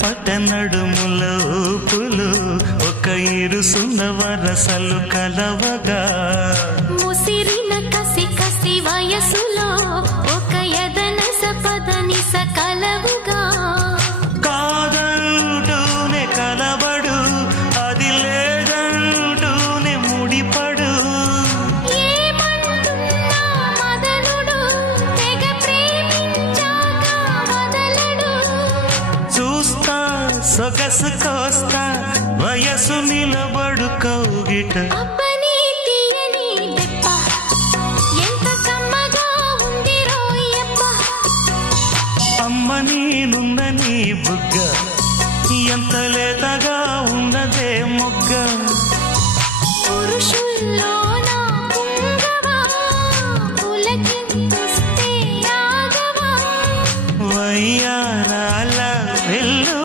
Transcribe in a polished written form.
పట్టె నడుముల ఊపులు ఒక ఇరుసున్న వరసలు కలవగా ముసిరిన కసి కసి వయసులో ఒక యదన సపదని సకలవుగా కాదంటూనే కలబడు అది లేదంటూనే ముడిపడు ఏమంటున్నా మదనుడు తెగ ప్రేమించాక వదలడు చూస్తా సొగసు కోస్తా వయసు నిలబడు కౌగిట అబ్బని తీయని దెప్ప ఎంత కమ్మగా ఉంది రోయప్ప అమ్మ నేనున్న నీ బుగ్గ ఎంత లేతగా